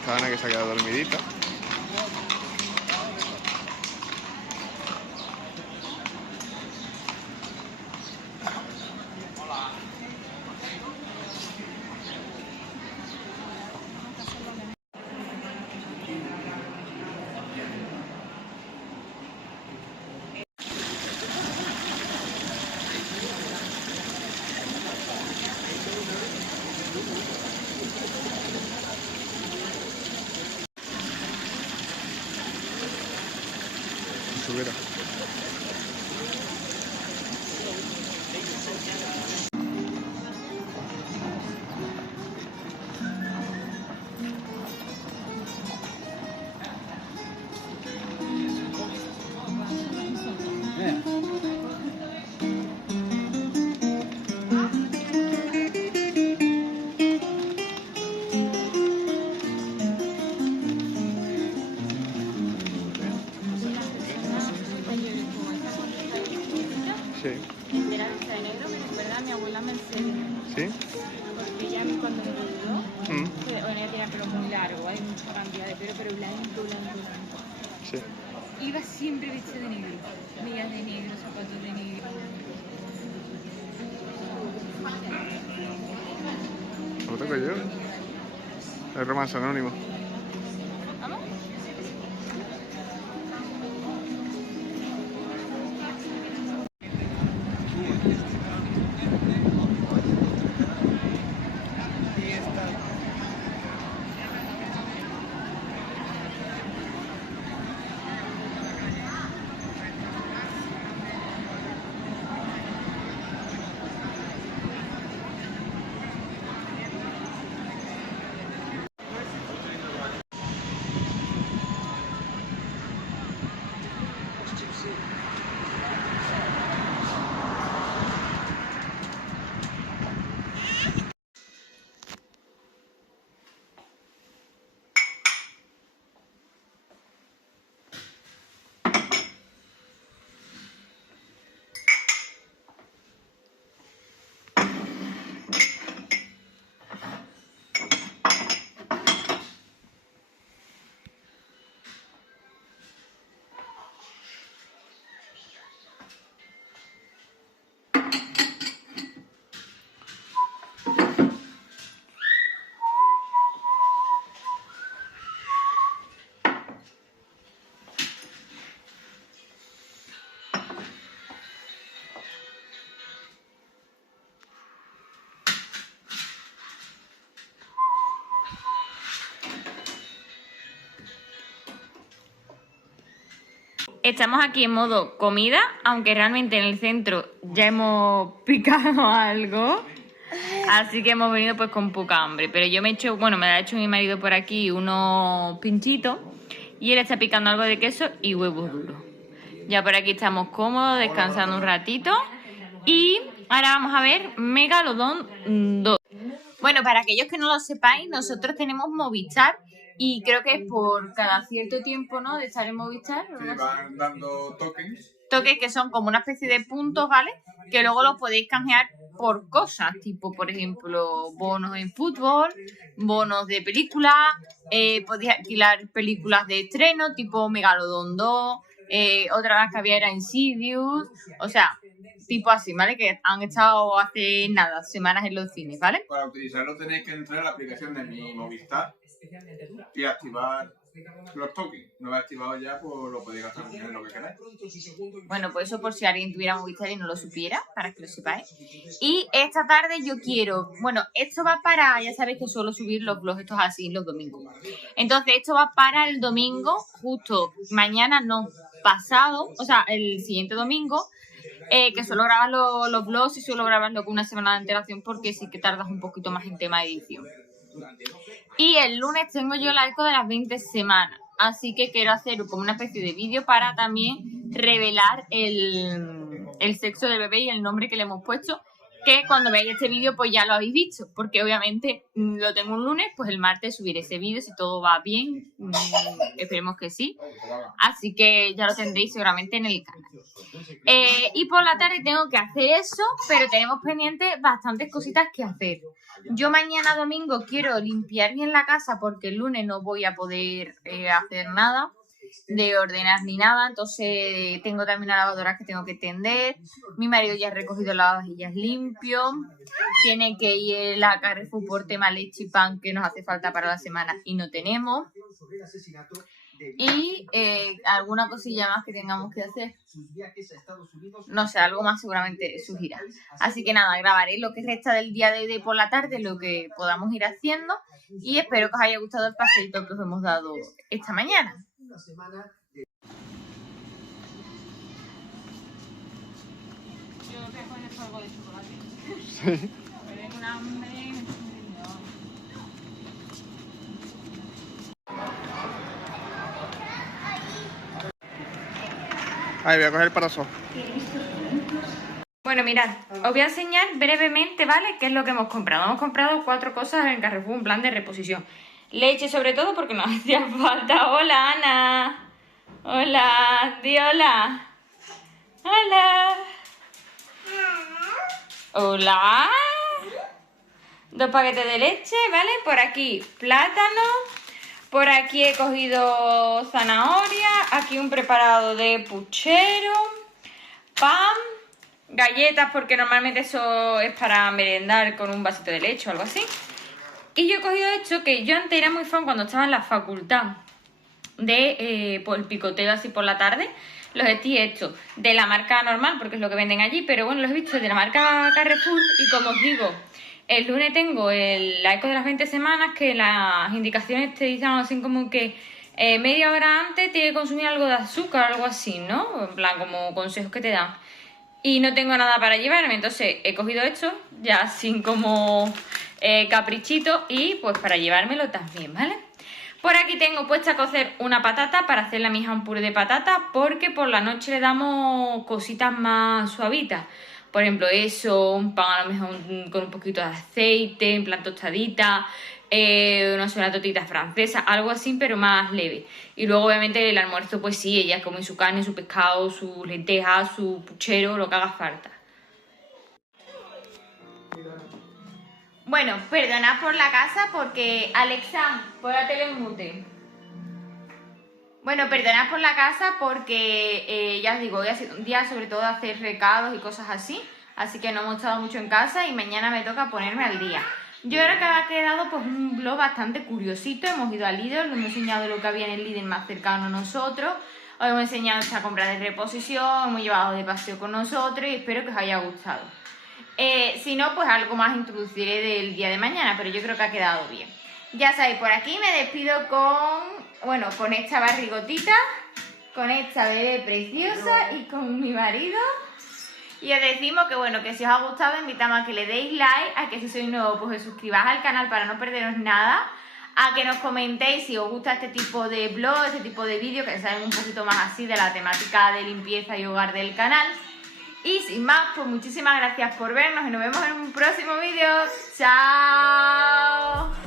está Ana, que se ha quedado dormidita. Subida. Sí. Entera vista de negro, me recuerda a mi abuela Mercedes. ¿Sí? Porque ella a mí cuando me ayudó, que bueno, ella tenía pelo muy largo, hay mucha cantidad de pelo, pero blanco, blanco, blanco. Sí. Iba siempre vestida de negro, medias de negro, zapatos de negro. ¿Lo tengo yo? El romance anónimo. ¿Vamos? Estamos aquí en modo comida, aunque realmente en el centro ya hemos picado algo. Así que hemos venido pues con poca hambre. Pero yo me he hecho, bueno, me ha hecho mi marido por aquí unos pinchitos. Y él está picando algo de queso y huevos duros. Ya por aquí estamos cómodos, descansando un ratito. Y ahora vamos a ver Megalodon 2. Bueno, para aquellos que no lo sepáis, nosotros tenemos Movistar. Y creo que es por cada cierto tiempo, ¿no? De estar en Movistar. Sí, van dando tokens. Toques que son como una especie de puntos, ¿vale? Que luego los podéis canjear por cosas, tipo, por ejemplo, bonos en fútbol, bonos de películas, podéis alquilar películas de estreno, tipo Megalodon 2, otra vez que había era Insidious, o sea, tipo así, ¿vale? Que han estado hace nada, semanas en los cines, ¿vale? Para utilizarlo tenéis que entrar a la aplicación de mi Movistar y activar los tokens. No lo he activado ya, pues lo podéis gastar en lo que queráis. Bueno, pues eso por si alguien tuviera Movistar y no lo supiera, para que lo sepáis. Y esta tarde yo quiero... Bueno, esto va para... Ya sabéis que suelo subir los vlogs estos así los domingos. Entonces, esto va para el domingo, justo mañana, no, pasado, o sea, el siguiente domingo, que suelo grabar los vlogs y suelo grabarlo con una semana de antelación porque sí que tardas un poquito más en tema de edición. Y el lunes tengo yo la eco de las 20 semanas. Así que quiero hacer como una especie de vídeo para también revelar el sexo del bebé y el nombre que le hemos puesto. que cuando veáis este vídeo pues ya lo habéis visto, porque obviamente lo tengo un lunes, pues el martes subiré ese vídeo si todo va bien, esperemos que sí, así que ya lo tendréis seguramente en el canal. Y por la tarde tengo que hacer eso, pero tenemos pendientes bastantes cositas que hacer. Yo mañana domingo quiero limpiar bien la casa porque el lunes no voy a poder hacer nada de ordenar ni nada, entonces tengo también una lavadora que tengo que tender. Mi marido ya ha recogido las vajillas limpio, tiene que ir a Carrefour por tema leche y pan que nos hace falta para la semana y no tenemos, y alguna cosilla más que tengamos que hacer, no sé, algo más seguramente surgirá. Así que nada, grabaré lo que resta del día de hoy por la tarde, lo que podamos ir haciendo, y espero que os haya gustado el paseito que os hemos dado esta mañana. Yo voy a poner algo de chocolate. Sí. Tengo un hambre. Ahí voy a coger el parasol. Bueno, mirad, os voy a enseñar brevemente, ¿vale? ¿Qué es lo que hemos comprado? Hemos comprado 4 cosas en Carrefour, un plan de reposición. Leche sobre todo porque nos hacía falta. Hola, Ana. Hola, di hola. Hola. Hola. 2 paquetes de leche, ¿vale? Por aquí plátano. Por aquí he cogido zanahoria. Aquí un preparado de puchero. Pan. Galletas porque normalmente eso es para merendar con un vasito de leche o algo así. Y yo he cogido esto que yo antes era muy fan cuando estaba en la facultad de por el picoteo así por la tarde. Los estoy hechos de la marca normal porque es lo que venden allí, pero bueno, los he visto de la marca Carrefour. Y como os digo, el lunes tengo la eco de las 20 semanas, que las indicaciones te dicen así como que media hora antes tienes que consumir algo de azúcar o algo así, ¿no? En plan, como consejos que te dan. Y no tengo nada para llevarme, entonces he cogido esto ya sin como caprichito y pues para llevármelo también, ¿vale? Por aquí tengo puesta a cocer una patata para hacerle a mi hija un puré de patata porque por la noche le damos cositas más suavitas. Por ejemplo eso, un pan a lo mejor con un poquito de aceite, en plan tostadita, no sé, una tortita francesa, algo así pero más leve. Y luego obviamente el almuerzo pues sí, ella come su carne, su pescado, sus lentejas, su puchero, lo que haga falta. Bueno, perdonad por la casa porque Alexa, pon la tele en mute. Bueno, perdonad por la casa porque ya os digo, hoy ha sido un día sobre todo de hacer recados y cosas así. Así que no hemos estado mucho en casa y mañana me toca ponerme al día. Yo creo que ha quedado pues un vlog bastante curiosito. Hemos ido al Lidl, os hemos enseñado lo que había en el Lidl más cercano a nosotros. Os hemos enseñado esta compra de reposición, hemos llevado de paseo con nosotros y espero que os haya gustado. Si no, pues algo más introduciré del día de mañana, pero yo creo que ha quedado bien. Ya sabéis, por aquí me despido con esta barrigotita, con esta bebé preciosa y con mi marido. Y os decimos que bueno, que si os ha gustado, invitamos a que le deis like, a que si sois nuevos, pues os suscribáis al canal para no perderos nada, a que nos comentéis si os gusta este tipo de vlog, este tipo de vídeos, que saben un poquito más así de la temática de limpieza y hogar del canal. Y sin más, pues muchísimas gracias por vernos y nos vemos en un próximo vídeo. ¡Chao!